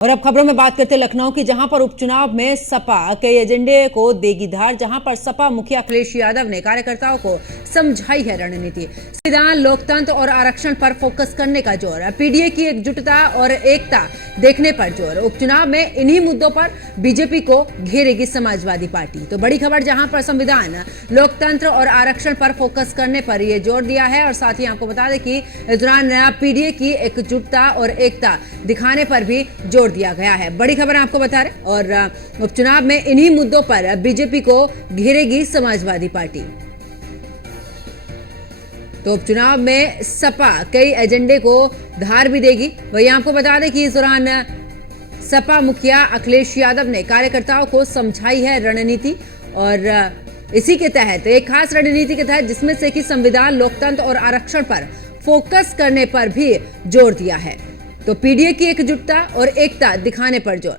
और अब खबरों में बात करते हैं लखनऊ की, जहां पर उपचुनाव में सपा कई एजेंडे को देगी धार। जहां पर सपा मुखिया अखिलेश यादव ने कार्यकर्ताओं को समझाई है रणनीति। संविधान, लोकतंत्र और आरक्षण पर फोकस करने का जोर, पीडीए की एकजुटता और एकता देखने पर जोर। उपचुनाव में इन्हीं मुद्दों पर बीजेपी को घेरेगी समाजवादी पार्टी। तो बड़ी खबर, जहां पर संविधान, लोकतंत्र और आरक्षण पर फोकस करने पर यह जोर दिया है। और साथ ही आपको बता दें कि इस दौरान पीडीए की एकजुटता और एकता दिखाने पर भी जोर दिया गया है। बड़ी खबर आपको बता रहे। और उपचुनाव में इन्हीं मुद्दों पर बीजेपी को घेरेगी समाजवादी पार्टी। तो उपचुनाव में सपा कई एजेंडे को धार भी देगी। वही आपको बता दें कि इस दौरान सपा मुखिया अखिलेश यादव ने कार्यकर्ताओं को समझाई है रणनीति। और इसी के तहत एक खास रणनीति के तहत, जिसमें से कि संविधान, लोकतंत्र और आरक्षण पर फोकस करने पर भी जोर दिया है। तो पीडीए की एकजुटता और एकता दिखाने पर जोर।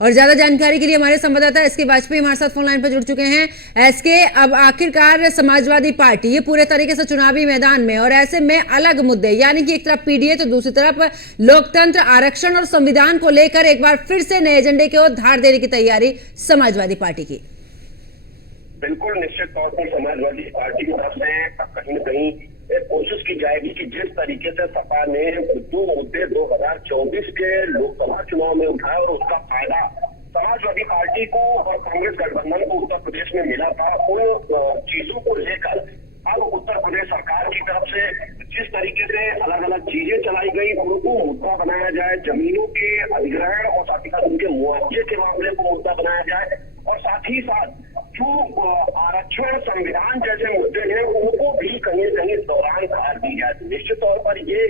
और ज्यादा जानकारी के लिए हमारे संवाददाता एसके वाजपेयी हमारे साथ फोन लाइन पर जुड़ चुके हैं। एसके, अब आखिरकार समाजवादी पार्टी ये पूरे तरीके से चुनावी मैदान में, और ऐसे में अलग मुद्दे, यानी कि एक तरफ पीडीए तो दूसरी तरफ लोकतंत्र, आरक्षण और संविधान को लेकर एक बार फिर से नए एजेंडे की ओर धार देने की तैयारी समाजवादी पार्टी की। बिल्कुल निश्चित तौर पर समाजवादी पार्टी की तरफ से कहीं न कहीं कोशिश की जाएगी कि जिस तरीके से सपा ने दो मुद्दे 2024 के लोकसभा चुनाव में उठाया और उसका फायदा समाजवादी पार्टी को और कांग्रेस गठबंधन को उत्तर प्रदेश में मिला था, उन चीजों को लेकर अब उत्तर प्रदेश सरकार की तरफ से जिस तरीके से अलग अलग चीजें चलाई गई उनको मुद्दा बनाया जाए। जमीनों के अधिग्रहण और साथ ही साथ उनके मुआवजे के मामले को मुद्दा बनाया जाए, और साथ ही साथ जो आरक्षण, संविधान जैसे मुद्दे हैं उनको भी कहीं न कहीं दौरान धार दी जाए। निश्चित तौर पर ये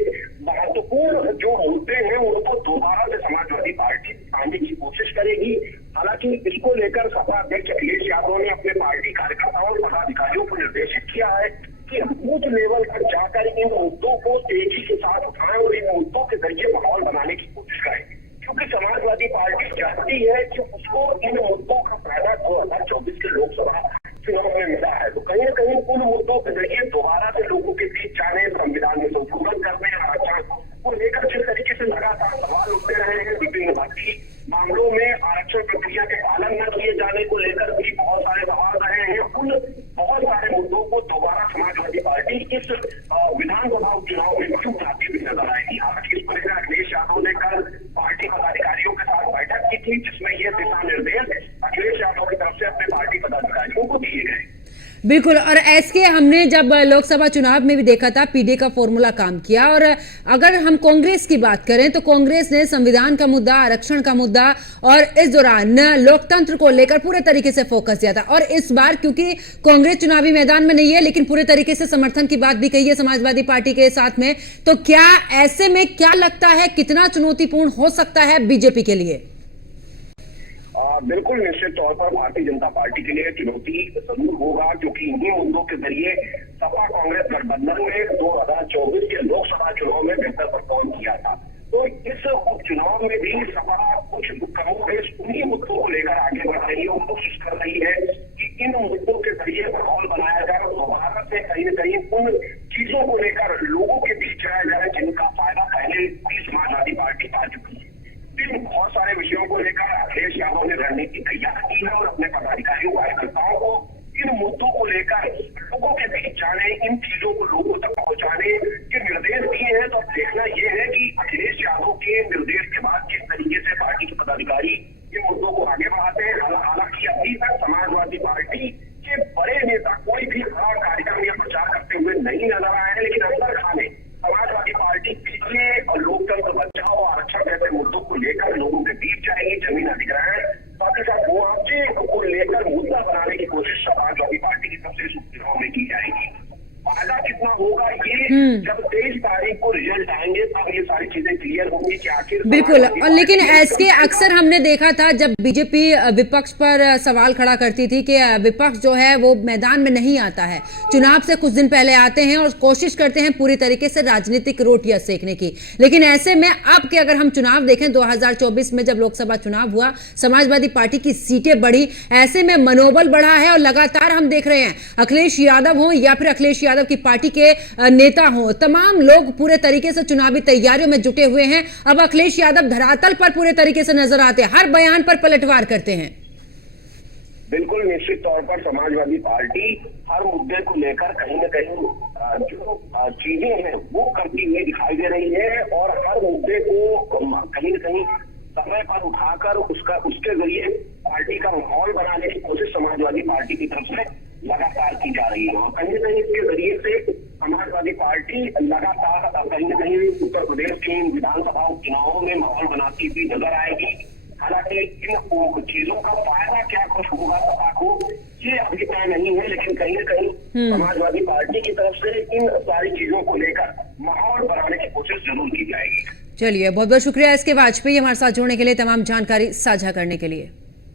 महत्वपूर्ण जो मुद्दे हैं उनको दोबारा से समाजवादी पार्टी आने की कोशिश करेगी। हालांकि इसको लेकर सपा अध्यक्ष अखिलेश यादव ने अपने पार्टी कार्यकर्ताओं और पदाधिकारियों को निर्देशित किया है कि बूथ लेवल पर जाकर इन मुद्दों को तेजी के साथ उठाएं और इन मुद्दों के जरिए माहौल बनाने की कोशिश करें, क्योंकि समाजवादी पार्टी चाहती है कि उसको इन मुद्दों का फायदा 2024 के लोकसभा चुनाव में मिला है। तो कहीं न कहीं उन मुद्दों के जरिए दोबारा से लोगों के बीच जाने, संविधान में संशोधन करने, आरक्षण को लेकर जिस तरीके से लगातार सवाल उठते रहे हैं, विभिन्न भर्ती मामलों में आरक्षण प्रक्रिया के पालन न किए जाने को लेकर भी बहुत सारे सवाल रहे हैं। उन बहुत सारे मुद्दों को दोबारा समाजवादी पार्टी इस विधानसभा उपचुनाव में उठाती हुई नजर आएगी। हालांकि इस पर लेकर अखिलेश यादव ने कल पार्टी पदाधिकारियों के साथ बैठक की थी, जिसमें ये दिशा निर्देश अखिलेश यादव की तरफ से अपने पार्टी पदाधिकारियों को दिए गए। बिल्कुल। और एसके, हमने जब लोकसभा चुनाव में भी देखा था पीडीए का फॉर्मूला काम किया। और अगर हम कांग्रेस की बात करें तो कांग्रेस ने संविधान का मुद्दा, आरक्षण का मुद्दा और इस दौरान लोकतंत्र को लेकर पूरे तरीके से फोकस दिया था। और इस बार क्योंकि कांग्रेस चुनावी मैदान में नहीं है, लेकिन पूरे तरीके से समर्थन की बात भी कही है समाजवादी पार्टी के साथ में, तो क्या ऐसे में क्या लगता है कितना चुनौतीपूर्ण हो सकता है बीजेपी के लिए? बिल्कुल निश्चित तौर पर भारतीय जनता पार्टी के लिए चुनौती जरूर होगा, क्योंकि इन्हीं मुद्दों के जरिए सपा कांग्रेस गठबंधन ने 2024 के लोकसभा चुनाव में बेहतर परफॉर्म किया था। तो इस उपचुनाव में भी सपा कुछ कांग्रेस उन्हीं मुद्दों को लेकर आगे बढ़ रही है और कोशिश कर रही है कि इन मुद्दों के जरिए माहौल बनाया जाए और दोबारा से कहीं न कहीं उन चीजों को लेकर लोगों के बीच जाया जाए जिनका फायदा पहले भी समाजवादी पार्टी पा चुकी है। बहुत सारे विषयों को लेकर अखिलेश यादव ने रणनीति तैयार की है और अपने पदाधिकारियों, कार्यकर्ताओं को इन मुद्दों को लेकर लोगों के बीच जाने, इन चीजों को लोगों तक पहुंचाने के निर्देश दिए हैं। तो देखना यह है कि अखिलेश यादव के निर्देश के बाद किस तरीके से पार्टी के पदाधिकारी इन मुद्दों को आगे बढ़ाते हैं। हालांकि अभी तक समाजवादी पार्टी के बड़े नेता कोई भी बड़ा कार्यक्रम या प्रचार करते हुए नहीं नजर आए हैं, लेकिन अंदर खाने समाजवादी पार्टी पीछे और लोकतंत्र बचाओ, आरक्षण जैसे मुद्दों को लेकर लोगों के बीच जाएगी। जमीन अधिग्रहण, साथ ही साथ मुआवजे को लेकर मुद्दा बनाने की कोशिश समाजवादी पार्टी की तरफ से इस उपचुनाव में की जाएगी। फायदा कितना होगा ये जब 23 तारीख को रिजल्ट आएंगे तब ये सारी चीजें क्लियर होंगी कि आखिर। बिल्कुल। और लेकिन ऐसे अक्सर हमने देखा था जब बीजेपी विपक्ष पर सवाल खड़ा करती थी कि विपक्ष जो है वो मैदान में नहीं आता है, चुनाव से कुछ दिन पहले आते हैं और कोशिश करते हैं पूरी तरीके से राजनीतिक रोटियां सेकने की। लेकिन ऐसे में अब के अगर हम चुनाव देखें 2024 में जब लोकसभा चुनाव हुआ, समाजवादी पार्टी की सीटें बढ़ी, ऐसे में मनोबल बढ़ा है और लगातार हम देख रहे हैं अखिलेश यादव हो या फिर अखिलेश यादव की पार्टी के नेता नेता हों, तमाम लोग पूरे तरीके से चुनावी तैयारियों में जुटे हुए हैं। अब अखिलेश यादव धरातल पर पूरे तरीके से नजर आते हैं, हर बयान पर पलटवार करते हैं। बिल्कुल निश्चित तौर पर समाजवादी पार्टी हर मुद्दे को लेकर कहीं न कहीं जो चीजें हैं वो करती हुई दिखाई दे रही है और हर मुद्दे को कहीं न कहीं समय पर उठाकर उसके जरिए पार्टी का माहौल बनाने की कोशिश समाजवादी पार्टी की तरफ से लगातार की जा रही है और कहीं न कहीं इसके जरिए से समाजवादी पार्टी लगातार कहीं न कहीं उत्तर प्रदेश के विधानसभा उपचुनावों में माहौल बनाती हुई नजर आएगी। हालांकि इन चीजों का फायदा क्या कुछ होगा सपा को ये अभी तय नहीं है, लेकिन कहीं न कहीं समाजवादी पार्टी की तरफ से इन सारी चीजों को लेकर माहौल बनाने की कोशिश जरूर की जाएगी। चलिए, बहुत बहुत शुक्रिया इसके वाजपेयी हमारे साथ जुड़ने के लिए, तमाम जानकारी साझा करने के लिए।